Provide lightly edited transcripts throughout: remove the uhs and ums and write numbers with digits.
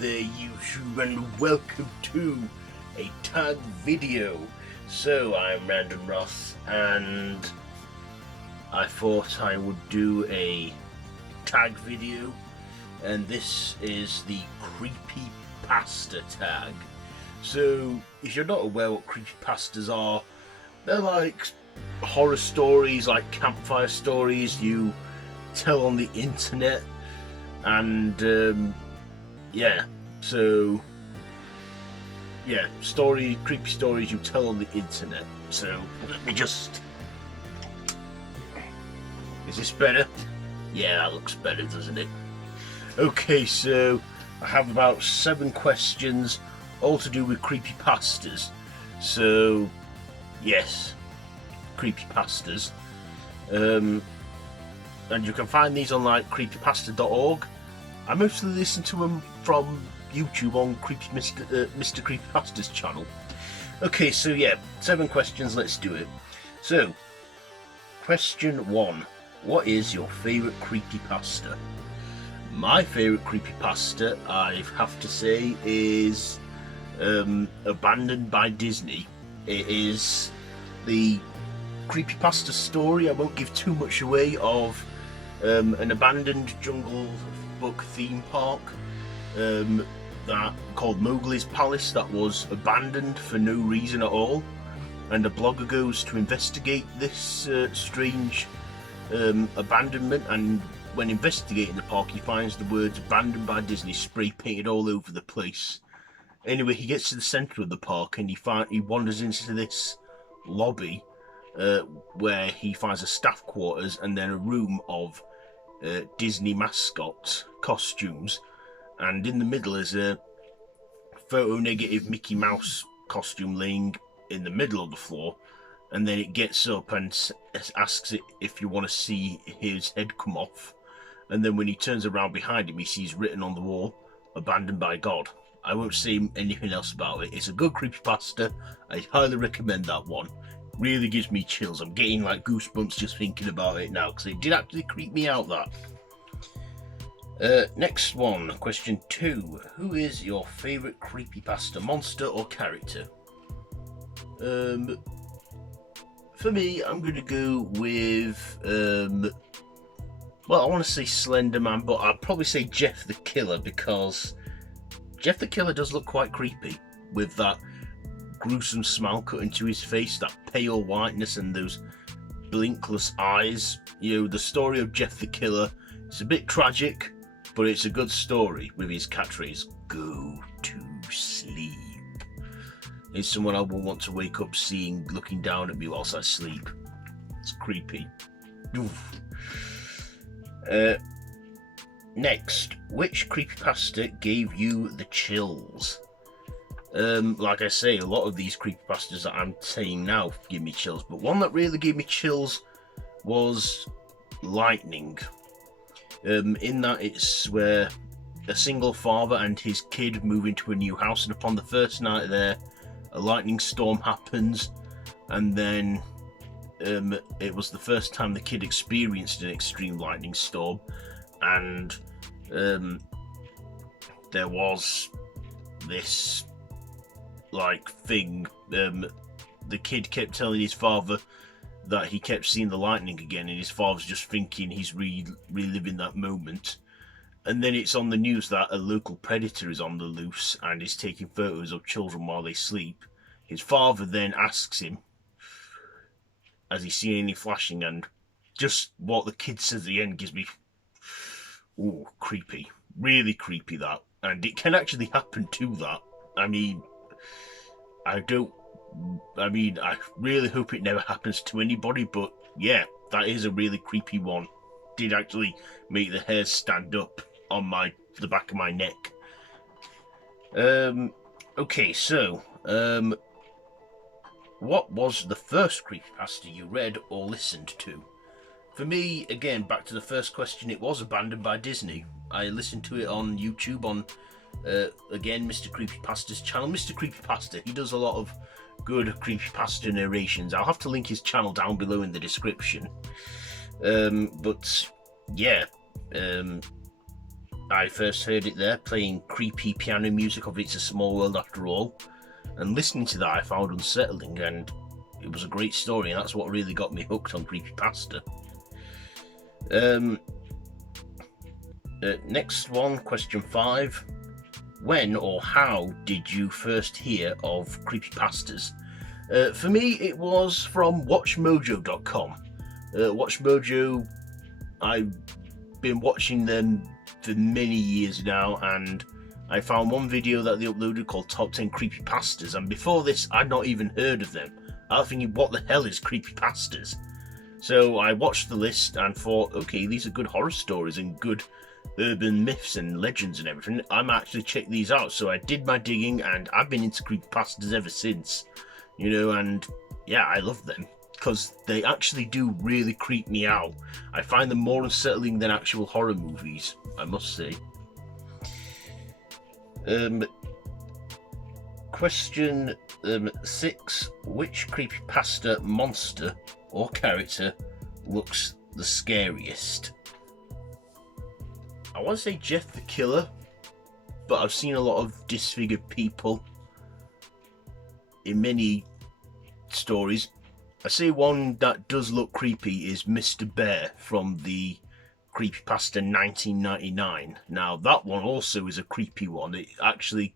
there YouTube, and welcome to a tag video. So I'm Random Ross, and I thought I would do a tag video, and this is the Creepypasta Tag. So if you're not aware what creepypastas are, they're like horror stories, like campfire stories you tell on the internet. And creepy stories you tell on the internet. So let me just, is this better? Yeah, that looks better, doesn't it? Okay, so I have about 7 questions, all to do with creepypastas. So yes, creepypastas. And you can find these on like creepypasta.org. I mostly listen to them from YouTube on Mr. Creepypasta's channel. Okay, so yeah, 7 questions, let's do it. So, question 1. What is your favourite creepypasta? My favourite creepypasta, I have to say, is Abandoned by Disney. It is the creepypasta story, I won't give too much away, of an abandoned Jungle Book theme park that called Mowgli's Palace that was abandoned for no reason at all, and a blogger goes to investigate this strange abandonment, and when investigating the park he finds the words "abandoned by Disney" spray painted all over the place. Anyway, he gets to the centre of the park and he wanders into this lobby where he finds a staff quarters and then a room of Disney mascot costumes, and in the middle is a photo negative Mickey Mouse costume laying in the middle of the floor, and then it gets up and asks it if you want to see his head come off, and then when he turns around behind him he sees written on the wall, "Abandoned by God." I won't say anything else about it. It's a good creepypasta. I highly recommend that one. Really gives me chills. I'm getting like goosebumps just thinking about it now, because it did actually creep me out, that. Next one, question 2. Who is your favourite creepypasta monster or character? For me, I'm going to go with, well, I want to say Slender Man, but I'll probably say Jeff the Killer, because Jeff the Killer does look quite creepy, with that gruesome smile cut into his face, that pale whiteness and those blinkless eyes. You know, the story of Jeff the Killer, it's a bit tragic, but it's a good story with his catchphrase, "Go to sleep." It's someone I won't want to wake up seeing looking down at me whilst I sleep. It's creepy. Oof. Next, which creepypasta gave you the chills? Like I say, a lot of these creepypastas that I'm saying now give me chills, but one that really gave me chills was Lightning. In that it's where a single father and his kid move into a new house, and upon the first night there, a lightning storm happens, and then it was the first time the kid experienced an extreme lightning storm, and there was this like thing, the kid kept telling his father that he kept seeing the lightning again, and his father's just thinking he's reliving that moment. And then it's on the news that a local predator is on the loose and is taking photos of children while they sleep. His father then asks him, has he seen any flashing, and just what the kid says at the end gives me, ooh, creepy, really creepy, that. And it can actually happen to that. I mean, I really hope it never happens to anybody, but yeah, that is a really creepy one. Did actually make the hairs stand up on the back of my neck. Okay, so, what was the first creepypasta you read or listened to? For me, again, back to the first question, it was Abandoned by Disney. I listened to it on YouTube on, again, Mr. Creepypasta's channel. Mr. Creepypasta, he does a lot of good creepypasta narrations. I'll have to link his channel down below in the description. But yeah, I first heard it there, playing creepy piano music of It's a Small World After All, and listening to that I found unsettling, and it was a great story, and that's what really got me hooked on Creepypasta. Next one, question 5. When or how did you first hear of Creepypastas? For me, it was from WatchMojo.com. WatchMojo, I've been watching them for many years now, and I found one video that they uploaded called Top 10 Creepypastas, and before this, I'd not even heard of them. I was thinking, what the hell is Creepypastas? So I watched the list and thought, okay, these are good horror stories and good urban myths and legends and everything. I might actually check these out. So I did my digging, and I've been into Creepypastas ever since. You know, and yeah, I love them because they actually do really creep me out. I find them more unsettling than actual horror movies, I must say. Question 6. Which creepypasta monster or character looks the scariest? I want to say Jeff the Killer, but I've seen a lot of disfigured people in many stories. I say one that does look creepy is Mr. Bear from the Creepypasta 1999. Now that one also is a creepy one. It actually,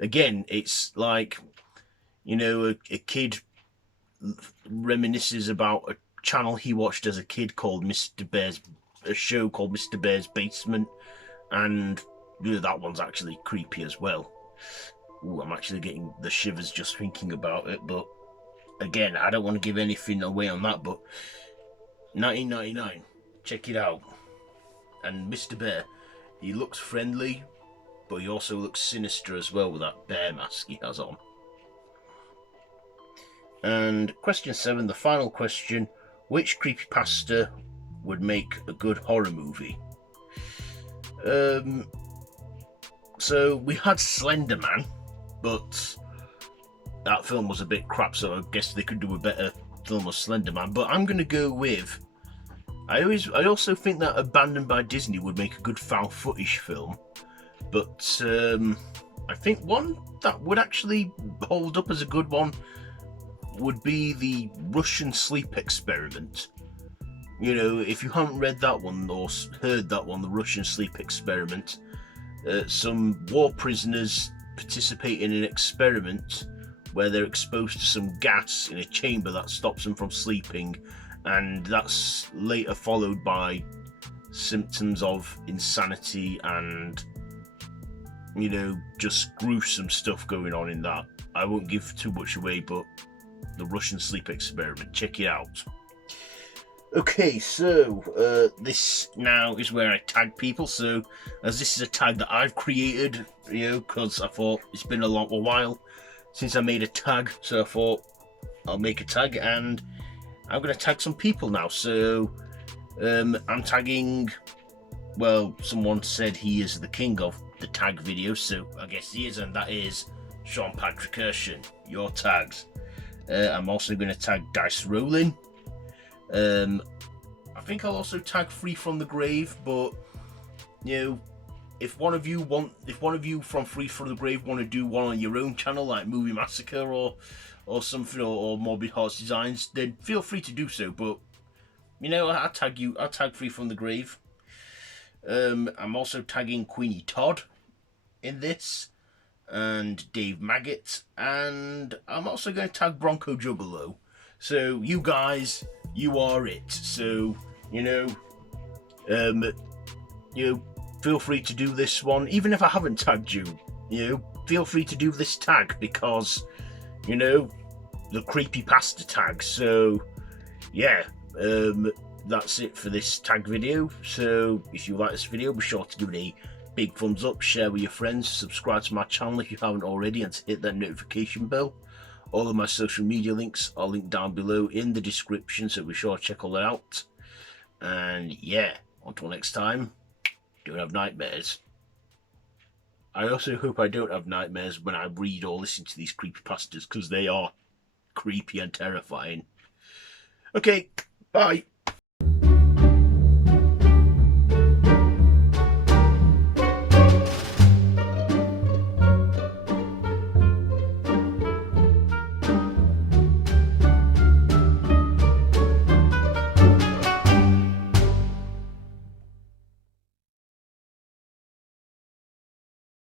again, it's like, you know, a kid reminisces about a channel he watched as a kid called Mr. Bear's, a show called Mr. Bear's Basement, and you know, that one's actually creepy as well. Ooh, I'm actually getting the shivers just thinking about it, but again, I don't want to give anything away on that, but 1999, check it out. And Mr. Bear, he looks friendly, but he also looks sinister as well with that bear mask he has on. And question 7, the final question, which creepypasta would make a good horror movie? So we had Slender Man, but that film was a bit crap, so I guess they could do a better film of Slender Man. But I'm going to go with, I also think that Abandoned by Disney would make a good found footage film, but I think one that would actually hold up as a good one would be the Russian Sleep Experiment. You know, if you haven't read that one or heard that one, the Russian Sleep Experiment, some war prisoners participate in an experiment where they're exposed to some gas in a chamber that stops them from sleeping, and that's later followed by symptoms of insanity and, you know, just gruesome stuff going on in that. I won't give too much away, but the Russian Sleep Experiment, check it out. Okay, so this now is where I tag people. So as this is a tag that I've created, you know, because I thought it's been a while since I made a tag, so I thought I'll make a tag, and I'm going to tag some people now. So I'm tagging, well, someone said he is the king of the tag video, so I guess he is, and that is Sean Patrick Erchen. Your tags. I'm also going to tag Dice Rollen. I think I'll also tag Free from the Grave, but you know, if one of you from Free from the Grave want to do one on your own channel, like Movie Massacre or something, or Morbid Hearts Designs, then feel free to do so. But you know, I'll tag Free from the Grave. I'm also tagging Kweeny Todd in this, and Dave Maggot, and I'm also going to tag Brongojugglelo. So you guys, you are it. So you know, feel free to do this one, even if I haven't tagged you. You know, feel free to do this tag, because you know, the Creepypasta tag. So yeah, that's it for this tag video. So if you like this video, be sure to give it a big thumbs up, share with your friends, subscribe to my channel if you haven't already, and to hit that notification bell. All of my social media links are linked down below in the description, so be sure to check all that out. And yeah, until next time, don't have nightmares. I also hope I don't have nightmares when I read or listen to these creepypastas, because they are creepy and terrifying. Okay, bye.